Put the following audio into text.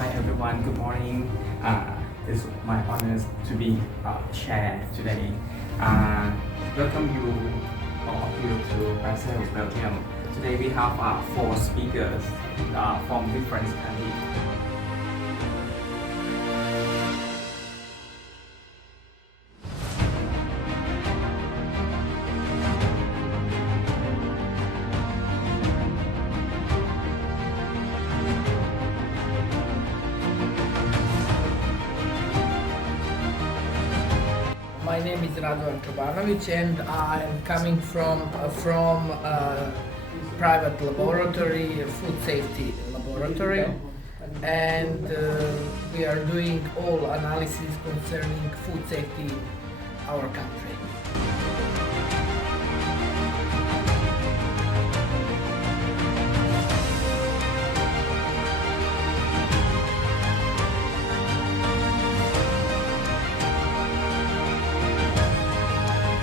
Hi everyone, good morning. It's my honor to be chair today. Welcome you all of you to Brussels, Belgium. Today we have four speakers from different countries. My name is Radovan Čobanović and I am coming from private laboratory, food safety laboratory, and we are doing all analysis concerning food safety in our country.